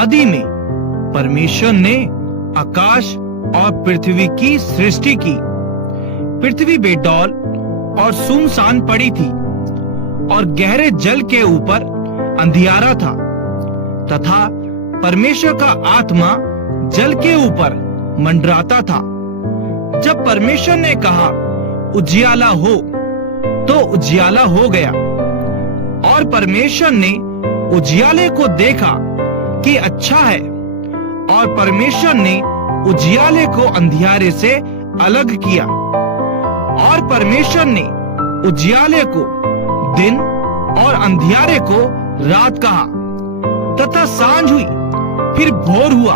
आदि में परमेश्वर ने आकाश और पृथ्वी की सृष्टि की। पृथ्वी बेडौल और सुनसान पड़ी थी और गहरे जल के ऊपर अंधियारा था, तथा परमेश्वर का आत्मा जल के ऊपर मंडराता था। जब परमेश्वर ने कहा उजियाला हो, तो उजियाला हो गया। और परमेश्वर ने उजियाले को देखा कि अच्छा है, और परमेश्वर ने उजियाले को अंधियारे से अलग किया। और परमेश्वर ने उजियाले को दिन और अंधियारे को रात कहा, तथा सांझ हुई, फिर भोर हुआ।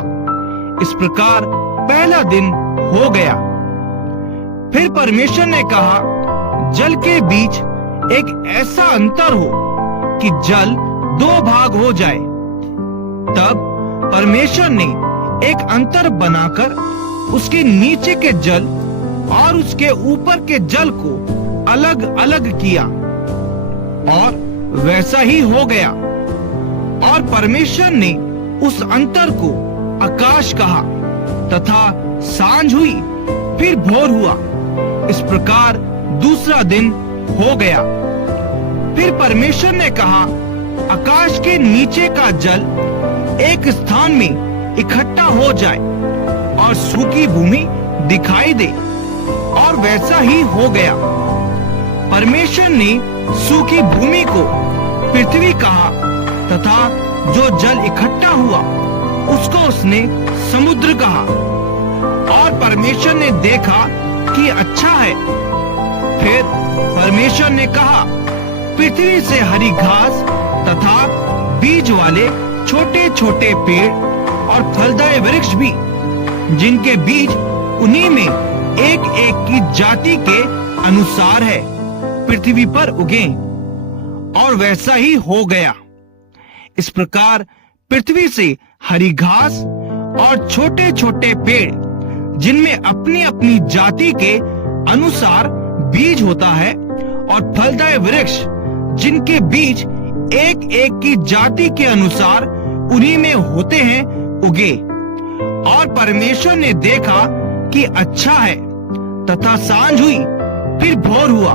इस प्रकार पहला दिन हो गया। फिर परमेश्वर ने कहा जल के बीच एक ऐसा अंतर हो कि जल दो भाग हो जाए। तब परमेश्वर ने एक अंतर बनाकर उसके नीचे के जल और उसके ऊपर के जल को अलग अलग किया, और वैसा ही हो गया। और परमेश्वर ने उस अंतर को आकाश कहा, तथा सांझ हुई, फिर भोर हुआ। इस प्रकार दूसरा दिन हो गया। फिर परमेश्वर ने कहा आकाश के नीचे का जल एक स्थान में इकट्ठा हो जाए और सूखी भूमि दिखाई दे, और वैसा ही हो गया। परमेश्वर ने सूखी भूमि को पृथ्वी कहा, तथा जो जल इकट्ठा हुआ उसको उसने समुद्र कहा। और परमेश्वर ने देखा कि अच्छा है। फिर परमेश्वर ने कहा पृथ्वी से हरी घास तथा बीज वाले छोटे छोटे पेड़ और फलदायी वृक्ष भी, जिनके बीज उन्हीं में एक एक की जाति के अनुसार है, पृथ्वी पर उगे। और वैसा ही हो गया। इस प्रकार पृथ्वी से हरी घास और छोटे छोटे पेड़, जिनमें अपनी अपनी जाति के अनुसार बीज होता है, और फलदायी वृक्ष, जिनके बीज एक एक की जाति के अनुसार उन्हीं में होते हैं, उगे। और परमेश्वर ने देखा कि अच्छा है, तथा सांझ हुई, फिर भोर हुआ।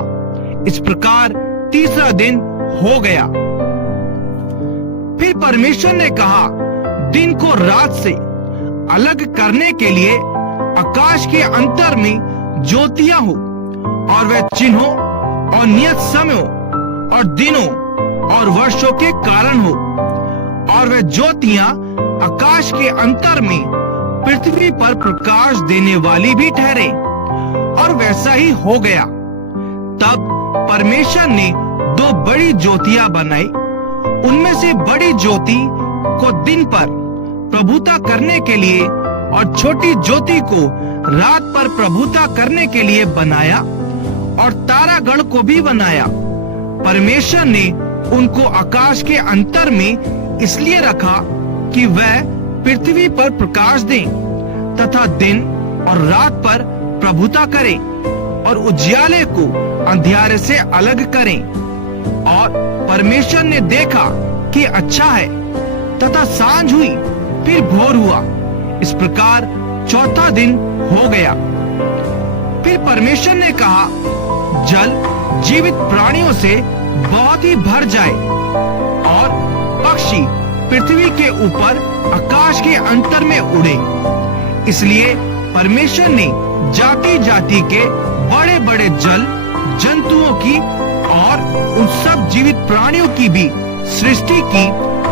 इस प्रकार तीसरा दिन हो गया। फिर परमेश्वर ने कहा दिन को रात से अलग करने के लिए आकाश के अंतर में ज्योतियां हो, और वे चिन्हों और नियत समयों और दिनों और वर्षों के कारण हो। और वे ज्योतियां आकाश के अंतर में पृथ्वी पर प्रकाश देने वाली भी ठहरे, और वैसा ही हो गया। तब परमेश्वर ने दो बड़ी ज्योतियां बनाई। उनमें से बड़ी ज्योति को दिन पर प्रभुता करने के लिए और छोटी ज्योति को रात पर प्रभुता करने के लिए बनाया, और तारागण को भी बनाया। परमेश्वर ने उनको आकाश के अंतर में इसलिए रखा कि वह पृथ्वी पर प्रकाश दें, तथा दिन और रात पर प्रभुता करें, और उजियाले को अंधियारे से अलग करें। और परमेश्वर ने देखा कि अच्छा है, तथा सांझ हुई, फिर भोर हुआ। इस प्रकार चौथा दिन हो गया। फिर परमेश्वर ने कहा जल जीवित प्राणियों से बहुत ही भर जाए, और पक्षी पृथ्वी के ऊपर आकाश के अंतर में उड़े। इसलिए परमेश्वर ने जाति जाति के बड़े बड़े जल जंतुओं की और उन सब जीवित प्राणियों की भी सृष्टि की,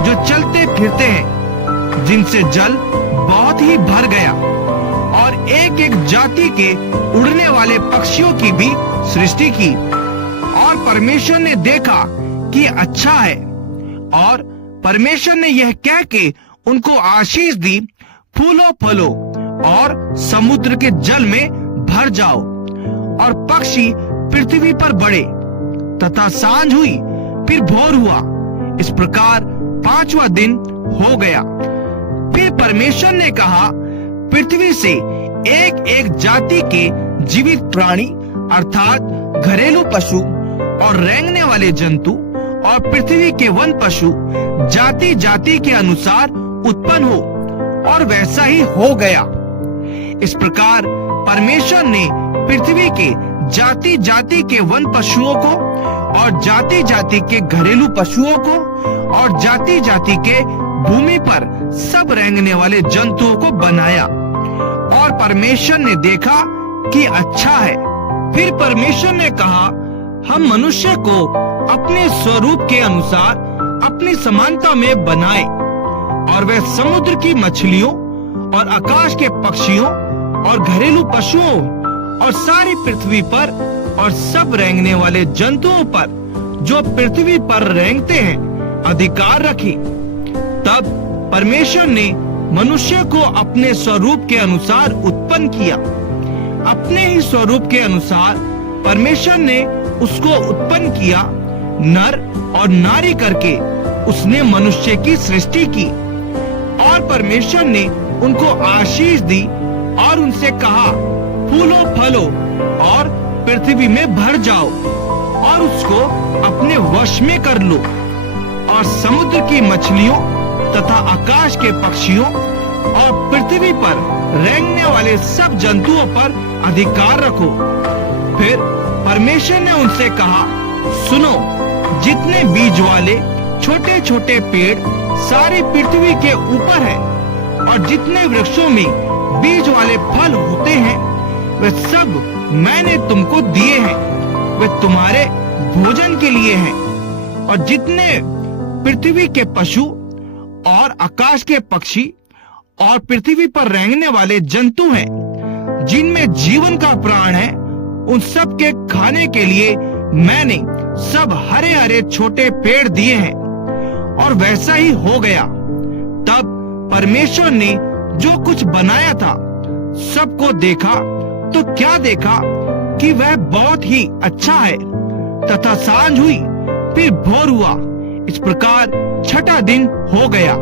जो चलते फिरते हैं, जिनसे जल बहुत ही भर गया। और एक एक जाति के उड़ने वाले पक्षियों की भी सृष्टि की। और परमेश्वर ने देखा कि अच्छा है। और परमेश्वर ने यह कह के उनको आशीष दी, फूलो फलो और समुद्र के जल में भर जाओ, और पक्षी पृथ्वी पर बढ़े। तथा सांझ हुई, फिर भोर हुआ। इस प्रकार पांचवा दिन हो गया। फिर परमेश्वर ने कहा पृथ्वी से एक एक जाति के जीवित प्राणी, अर्थात घरेलू पशु और रेंगने वाले जंतु और पृथ्वी के वन पशु जाति जाति के अनुसार उत्पन्न हो, और वैसा ही हो गया। इस प्रकार परमेश्वर ने पृथ्वी के जाति जाति के वन पशुओं को और जाति जाति के घरेलू पशुओं को और जाति जाति के भूमि पर सब रेंगने वाले जंतुओं को बनाया, और परमेश्वर ने देखा कि अच्छा है। फिर परमेश्वर ने कहा, हम मनुष्य को अपने स्वरूप के अनुसार अपनी समानता में बनाए, और वे समुद्र की मछलियों और आकाश के पक्षियों और घरेलू पशुओं और सारी पृथ्वी पर और सब रेंगने वाले जंतुओं पर जो पृथ्वी पर रेंगते हैं अधिकार रखे। तब परमेश्वर ने मनुष्य को अपने स्वरूप के अनुसार उत्पन्न किया। अपने ही स्वरूप के अनुसार परमेश्वर ने उसको उत्पन्न किया, नर और नारी करके उसने मनुष्य की सृष्टि की। और परमेश्वर ने उनको आशीष दी और उनसे कहा, फूलो फलो और पृथ्वी में भर जाओ और उसको अपने वश में कर लो, और समुद्र की मछलियों तथा आकाश के पक्षियों और पृथ्वी पर रेंगने वाले सब जंतुओं पर अधिकार रखो। फिर परमेश्वर ने उनसे कहा, सुनो, जितने बीज वाले छोटे छोटे पेड़ सारी पृथ्वी के ऊपर है, और जितने वृक्षों में बीज वाले फल होते हैं, वे सब मैंने तुमको दिए हैं, वे तुम्हारे भोजन के लिए हैं। और जितने पृथ्वी के पशु और आकाश के पक्षी और पृथ्वी पर रेंगने वाले जंतु हैं, जिनमें जीवन का प्राण है, उन सब के खाने के लिए मैंने सब हरे हरे छोटे पेड़ दिए हैं। और वैसा ही हो गया। तब परमेश्वर ने जो कुछ बनाया था सबको देखा, तो क्या देखा कि वह बहुत ही अच्छा है। तथा सांझ हुई, फिर भोर हुआ। इस प्रकार छठा दिन हो गया।